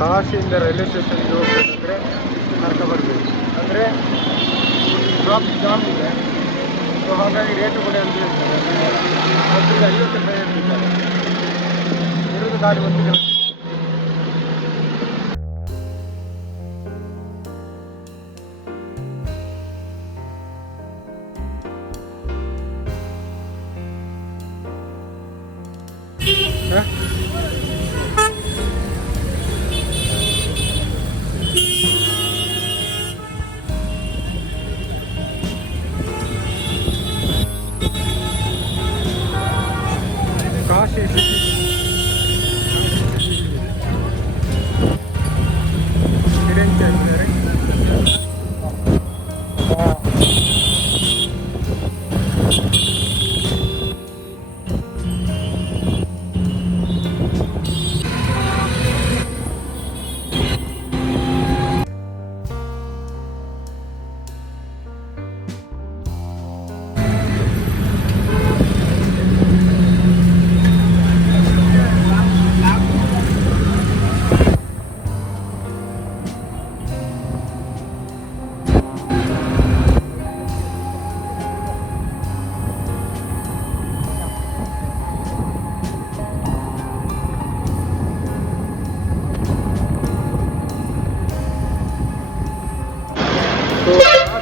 ಕಾಶಿಯಿಂದ railway ಸ್ಟೇಷನ್ಗೆ ಹೋಗ್ಬೇಕಂದ್ರೆ ಇಷ್ಟು ನರಕ ಬರಬೇಕು. ಅಂದರೆ ಟ್ರಾಫಿಕ್ ಜಾಮ್ ಇದೆ. ಸೊ ಹಾಗಾಗಿ ರೇಟು ಕೂಡ ಅಂತ ಹೇಳ್ತಾರೆ. 50 ರೂಪಾಯಿ ಹೇಳ್ತಿದ್ದಾರೆ. ಇರೋದು ಗಾಡಿ 1 ಕಿಲೋಮೀಟರ್. ಕಾಶಿ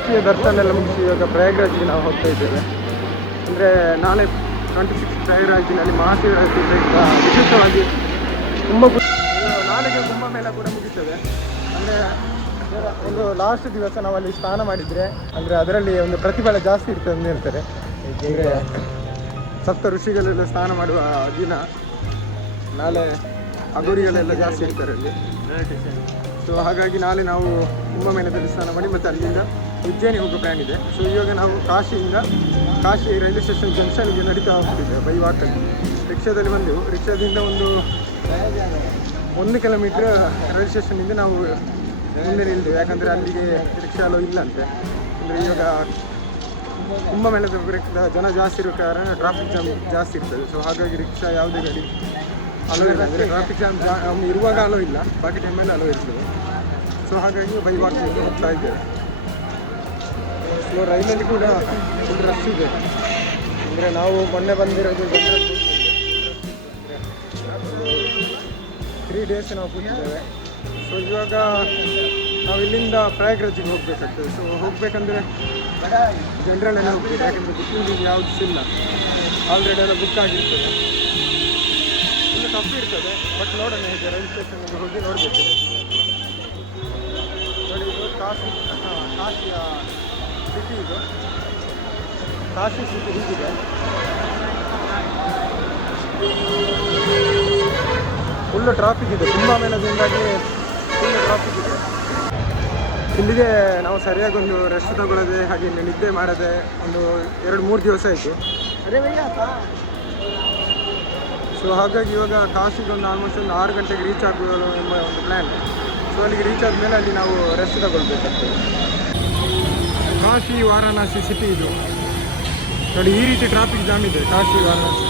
ಕಾಶಿಯ ದರ್ಶನ ಎಲ್ಲ ಮುಗಿಸಿ ಇವಾಗ ಪ್ರಯಾಗ್ರಾಜ್ಗೆ ನಾವು ಹೋಗ್ತಾ ಇದ್ದೇವೆ. ಅಂದರೆ ನಾಳೆ 26 ಪ್ರಯಾಗ್ರಾಜ್ನಲ್ಲಿ ಮಹಾಶಿವರಾತ್ರಿ ವಿಶೇಷವಾಗಿ ನಾಳೆಗೆ ಕುಂಭಮೇಳ ಕೂಡ ಮುಗಿತದೆ. ಅಂದರೆ ಒಂದು ಲಾಸ್ಟ್ ದಿವಸ ನಾವಲ್ಲಿ ಸ್ನಾನ ಮಾಡಿದರೆ ಅಂದರೆ ಅದರಲ್ಲಿ ಒಂದು ಪ್ರತಿಫಲ ಜಾಸ್ತಿ ಇರ್ತದೆ ಅಂತ ಹೇಳ್ತಾರೆ. ಅಂದರೆ ಸಪ್ತ ಋಷಿಗಳೆಲ್ಲ ಸ್ನಾನ ಮಾಡುವ ದಿನ ನಾಳೆ ಅಗೋರಿಗಳೆಲ್ಲ ಜಾಸ್ತಿ ಇರ್ತಾರೆ ಅಲ್ಲಿ. ಸೊ ಹಾಗಾಗಿ ನಾಳೆ ನಾವು ಕುಂಭಮೇಳದಲ್ಲಿ ಸ್ನಾನ ಮಾಡಿ ಮತ್ತು ಅಲ್ಲಿಂದ ಉಜ್ಜಯಿನಿ ಹೋಗೋ ಪ್ಲ್ಯಾನ್ ಇದೆ. ಸೊ ಇವಾಗ ನಾವು ಕಾಶಿಯಿಂದ ಕಾಶಿ ರೈಲ್ವೆ ಸ್ಟೇಷನ್ ಜಂಕ್ಷನ್ಗೆ ನಡೀತಾ ಹೋಗ್ತಿದ್ದೇವೆ ಬೈ ವಾಕಲ್ಲಿ. ರಿಕ್ಷಾದಲ್ಲಿ ಬಂದೆವು. ರಿಕ್ಷಾದಿಂದ ಒಂದು 1 ಕಿಲೋಮೀಟ್ರ್ ರೈಲ್ವೆ ಸ್ಟೇಷನ್ನಿಂದ ನಾವು ಮುಂದೆ ನಿಲ್ತೇವೆ. ಯಾಕಂದರೆ ಅಲ್ಲಿಗೆ ರಿಕ್ಷಾ ಅಲೋ ಇಲ್ಲ ಅಂತೆ. ಅಂದರೆ ಇವಾಗ ಕುಂಭಮೇಳದ ಜನ ಜಾಸ್ತಿ ಇರೋ ಕಾರಣ ಟ್ರಾಫಿಕ್ ಜಾಮ್ ಜಾಸ್ತಿ ಇರ್ತದೆ. ಸೊ ಹಾಗಾಗಿ ರಿಕ್ಷಾ ಯಾವುದೇ ಗಾಡಿ ಅಲೋ ಇಲ್ಲ. ಅಂದರೆ ಟ್ರಾಫಿಕ್ ಜಾಮ್ ಇರುವಾಗ ಅಲೋ ಇಲ್ಲ, ಬಾಕಿ ಟೈಮಲ್ಲಿ ಅಲೋ ಇರ್ತದೆ. ಸೊ ಹಾಗಾಗಿ ಬೈ ವಾಕ್ ಹೋಗ್ತಾ ಇದ್ದೇವೆ. ಸೊ ರೈಲಲ್ಲಿ ಕೂಡ ಫುಲ್ ರಶ್ ಇದೆ. ಅಂದರೆ ನಾವು ಮೊನ್ನೆ ಬಂದಿರೋದು 3 ಡೇಸ್ ನಾವು ಕೂತಿದ್ದೇವೆ. ಸೊ ಇವಾಗ ನಾವು ಇಲ್ಲಿಂದ ಪ್ರಯಾಗ್ರಾಜಿಗೆ ಹೋಗಬೇಕಾಗ್ತದೆ. ಸೊ ಹೋಗಬೇಕಂದ್ರೆ ಜನರಲ್ಲೆಲ್ಲ ಹೋಗ್ತೀವಿ. ಯಾಕಂದರೆ ಬುಕ್ಕಿಂಗ್ ಯಾವುದು ಇಲ್ಲ, ಆಲ್ರೆಡಿ ಎಲ್ಲ ಬುಕ್ ಆಗಿರ್ತದೆ. ಫುಲ್ ಟಫ್ ಇರ್ತದೆ. ಬಟ್ ನೋಡೋಣ, ಈಗ ರೈಲ್ವೆ ಸ್ಟೇಷನ್ಗೆ ಹೋಗಿ ನೋಡಬೇಕು. ನೋಡಿ, ಇದು ಕಾಶಿಯ ಸಿಟಿ. ಇದು ಕಾಶಿ ಸಿಟಿ ಹೀಗಿದೆ. ಫುಲ್ಲು ಟ್ರಾಫಿಕ್ ಇದೆ. ಕುಂಭಮೇಳದಿಂದಾಗಿ ಫುಲ್ಲು ಟ್ರಾಫಿಕ್ ಇದೆ. ಇಲ್ಲಿಗೆ ನಾವು ಸರಿಯಾಗಿ ಒಂದು ರೆಸ್ಟ್ ತಗೊಳ್ಳೋದೆ, ಹಾಗೆ ನಿದ್ದೆ ಮಾಡೋದೆ ಒಂದು 2-3 ದಿವಸ ಆಯಿತು. ಸೊ ಹಾಗಾಗಿ ಇವಾಗ ಕಾಶಿಗೆ ಒಂದು ಆಲ್ಮೋಸ್ಟ್ ಒಂದು 6 ಗಂಟೆಗೆ ರೀಚ್ ಆಗಬಹುದು ಎಂಬ ಒಂದು ಪ್ಲ್ಯಾನ್. ಸೊ ಅಲ್ಲಿಗೆ ರೀಚ್ ಆದಮೇಲೆ ಅಲ್ಲಿ ನಾವು ರೆಸ್ಟ್ ತಗೊಳ್ಬೇಕಾಗ್ತದೆ. ಕಾಶಿ ವಾರಾಣಸಿ ಸಿಟಿ ಇದು ನೋಡಿ. ಈ ರೀತಿ ಟ್ರಾಫಿಕ್ ಜಾಮ್ ಇದೆ ಕಾಶಿ ವಾರಾಣಸಿ.